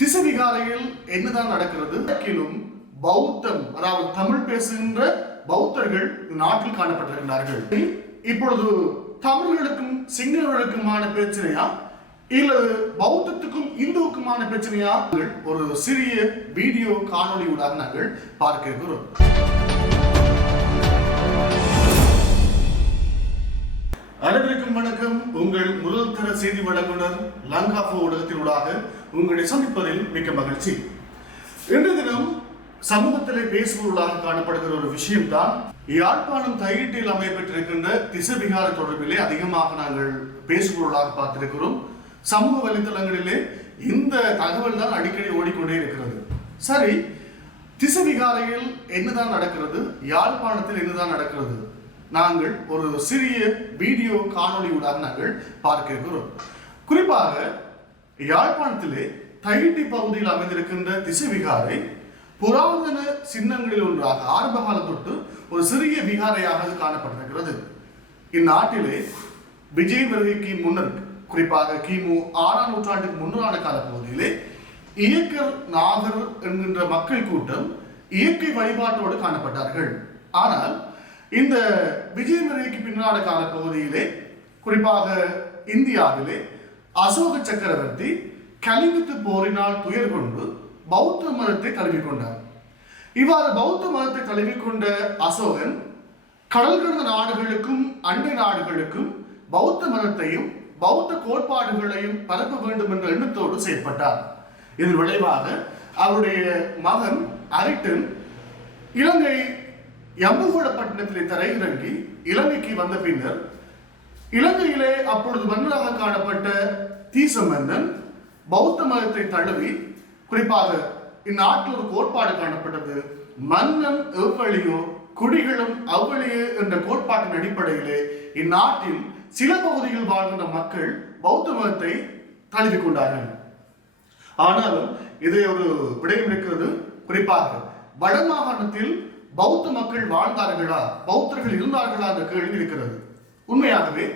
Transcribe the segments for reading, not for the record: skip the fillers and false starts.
திசவிகாரையில் என்னதான் நடக்கிறது? பௌத்தம், அதாவது தமிழ் பேசுகின்ற பௌத்தர்கள் நாட்டில் காணப்பட்டிருக்கிறார்கள். இப்பொழுது தமிழர்களுக்கும் சிங்களர்களுக்குமான பிரச்சனையா இல்லது பௌத்தத்துக்கும் இந்துவுக்குமான பிரச்சனையா? ஒரு சிறிய வீடியோ காணொளியூடாக நாங்கள் பார்க்க இருக்கிறோம். அனைவருக்கும் வணக்கம். உங்கள் முதல் தர செய்தி வழங்குனர் லங்காஃபோ ஊடகத்தினூடாக உங்களை சந்திப்பதில் மிக்க மகிழ்ச்சி. இன்று தினம் சமூகத்திலே பேசுபொருளாக காணப்படுகிற ஒரு விஷயம்தான் யாழ்ப்பாணம் தையிட்டில் அமையப்பட்டிருக்கின்ற திசவிகார தொடர்பிலே அதிகமாக நாங்கள் பேசுபொருளாக பார்த்திருக்கிறோம். சமூக வலைத்தளங்களிலே இந்த தகவல் தான் அடிக்கடி ஓடிக்கொண்டே இருக்கிறது. சரி, திசவிகாரையில் என்னதான் நடக்கிறது, யாழ்ப்பாணத்தில் என்னதான் நடக்கிறது, நாங்கள் ஒரு சிறிய வீடியோ காணொளியூடாக நாங்கள் பார்க்க இருக்கிறோம். குறிப்பாக யாழ்ப்பாணத்திலே தையிட்டி பகுதியில் அமைந்திருக்கின்ற திசவிகாரை புராதன சின்னங்களில் ஒன்றாக ஆரம்ப காலம் தொட்டு ஒரு சிறிய விகாரையாக காணப்பட்டிருக்கிறது. இந்நாட்டிலே விஜய் வருகைக்கு முன்னர், குறிப்பாக கிமு 6ஆம் நூற்றாண்டுக்கு முன்னரான காலப்பகுதியிலே இயக்கர் நாகர் என்கின்ற மக்கள் கூட்டம் இயற்கை வழிபாட்டோடு காணப்பட்டார்கள். ஆனால் இந்த விஜய் வருகைக்கு பின்னான காலப்பகுதியிலே, குறிப்பாக இந்தியாவிலே அசோக சக்கரவர்த்தி கலிங்கத்து போரினால் துயர் கொண்டு பௌத்த மதத்தை தழுவிக்கொண்டார். இவ்வாறு பௌத்த மதத்தை தழுவிக்கொண்ட அசோகன் கடல் கடந்த நாடுகளுக்கும் அண்டை நாடுகளுக்கும் பௌத்த மதத்தையும் பௌத்த கோட்பாடுகளையும் பரப்ப வேண்டும் என்ற எண்ணத்தோடு செயற்பட்டார். இதன் விளைவாக அவருடைய மகன் அரிட்டன் இலங்கை யம்புகோடப்பட்டினத்திலே தரையிறங்கி இலங்கைக்கு வந்த பின்னர் இலங்கையிலே அப்பொழுது மன்னராக காணப்பட்ட தீச மன்னன் பௌத்த மதத்தை தழுவி, குறிப்பாக இந்நாட்டில் ஒரு கோட்பாடு காணப்பட்டது, மன்னன் எவ்வழியோ குடிகளும் அவ்வழியே என்ற கோட்பாட்டின் அடிப்படையிலே இந்நாட்டில் சில பகுதியில் வாழ்கின்ற மக்கள் பௌத்த மதத்தை தழுவி கொண்டார்கள். ஆனாலும் இதை ஒரு விடயம் இருக்கிறது. குறிப்பாக வடமாகாணத்தில் பௌத்த மக்கள் வாழ்ந்தார்களா, பௌத்தர்கள் இருந்தார்களா என்ற கேள்வி இருக்கிறது. உண்மையாகவே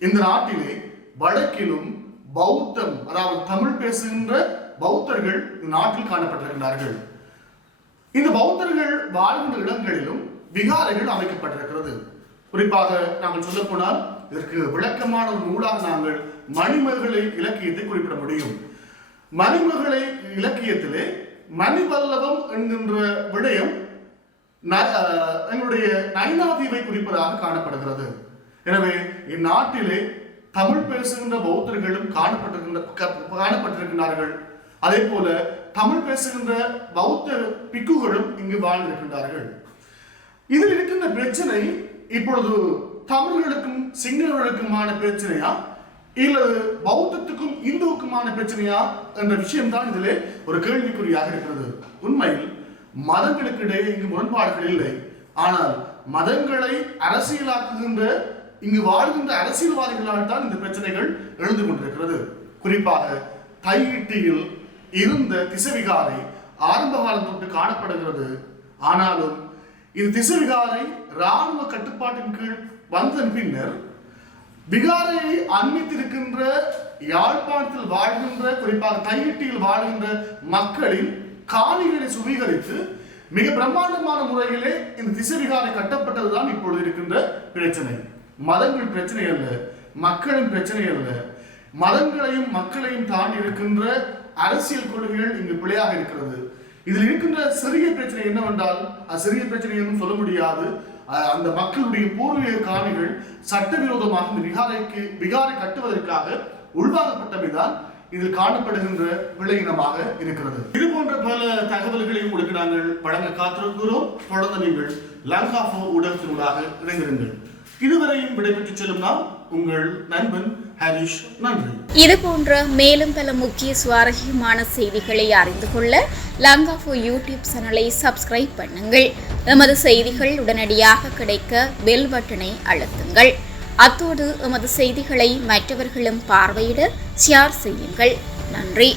இந்த நாட்டிலே வடக்கிலும் பௌத்தம், அதாவது தமிழ் பேசுகின்ற பௌத்தர்கள் நாட்டில் காணப்பட்டிருக்கிறார்கள். இந்த பௌத்தர்கள் வாழ்கின்ற இடங்களிலும் விகாரைகள் அமைக்கப்பட்டிருக்கிறது. குறிப்பாக நாங்கள் சொல்ல போனால் இதற்கு விளக்கமான ஒரு நூலாக நாங்கள் மணிமேகலை இலக்கியத்தை குறிப்பிட முடியும். மணிமேகலை இலக்கியத்திலே மணிவல்லவம் என்கின்ற விடயம் எங்களுடைய நைனாதீவை குறிப்பதாக காணப்படுகிறது. எனவே இந்நாட்டிலே தமிழ் பேசுகின்ற பௌத்தர்களும் காணப்பட்டிருக்கிறார்கள். அதே போல தமிழ் பேசுகின்ற பௌத்த பிக்குகளும் இங்கு வாழ்ந்திருக்கின்றார்கள். இதில் இருக்கின்ற பிரச்சனை இப்பொழுது தமிழர்களுக்கும் சிங்களர்களுக்குமான பிரச்சனையா இல்லது பௌத்தத்துக்கும் இந்துவுக்குமான பிரச்சனையா என்ற விஷயம்தான் இதிலே ஒரு கேள்விக்குறியாக இருக்கிறது. உண்மையில் மதங்களுக்கு இடையே இங்கு முரண்பாடுகள் இல்லை. ஆனால் மதங்களை அரசியலாக்குகின்ற இங்கு வாழ்கின்ற அரசியல்வாதிகளால் தான் இந்த பிரச்சனைகள் எழுந்து கொண்டிருக்கிறது. குறிப்பாக தையிட்டியில் இருந்த திசவிகாரை ஆரம்ப காலம் தொட்டு காணப்படுகிறது. ஆனாலும் இந்த திசவிகாரை இராணுவ கட்டுப்பாட்டின் கீழ் வந்ததன் பின்னர் விகாரையை அண்மித்திருக்கின்ற யாழ்ப்பாணத்தில் வாழ்கின்ற, குறிப்பாக தையிட்டியில் வாழ்கின்ற மக்களின் காணிகளை சுவீகரித்து மிக பிரம்மாண்டமான முறையிலே இந்த திசவிகாரை கட்டப்பட்டதுதான் இப்பொழுது இருக்கின்ற பிரச்சனை. மதங்கள் பிரச்சனை அல்ல, மக்களின் பிரச்சனை அல்ல. மதங்களையும் மக்களையும் தாண்டி இருக்கின்ற அரசியல் கொள்கைகள் இங்கு பிழையாக இருக்கிறது. இதில் இருக்கின்ற சிறிய பிரச்சனை என்னவென்றால், சிறிய பிரச்சனை என்றும் சொல்ல முடியாது. அந்த மக்களுடைய பூர்வீக காணிகள் சட்டவிரோதமாக இந்த விகாரை கட்டுவதற்காக உள்வாங்கப்பட்டவைதான் இதில் காணப்படுகின்ற விளையினமாக இருக்கிறது. இது போன்ற பல தகவல்களையும் உங்களுக்கு நாங்கள் வழங்க காத்திருக்கிறோம். தொடர்ந்து நீங்கள் லங்காஃபோ ஊடகத்தினூடாக இணைந்திருங்கள். இதுவரையும் விடைபெற்று செல்லும் நாம் உங்கள் நண்பன் ஹரிஷ். நன்றி. இது போன்ற மேலும் பல முக்கிய சுவாரஸ்யமான செய்திகளை அறிந்து கொள்ள லங்காஃபோ யூடியூப் சேனலை சப்ஸ்கிரைப் பண்ணுங்கள். எமது செய்திகள் உடனடியாக கிடைக்க பெல் பட்டனை அழுத்துங்கள். அத்தோடு எமது செய்திகளை மற்றவர்களும் பார்வையிட ஷேர் செய்யுங்கள். நன்றி.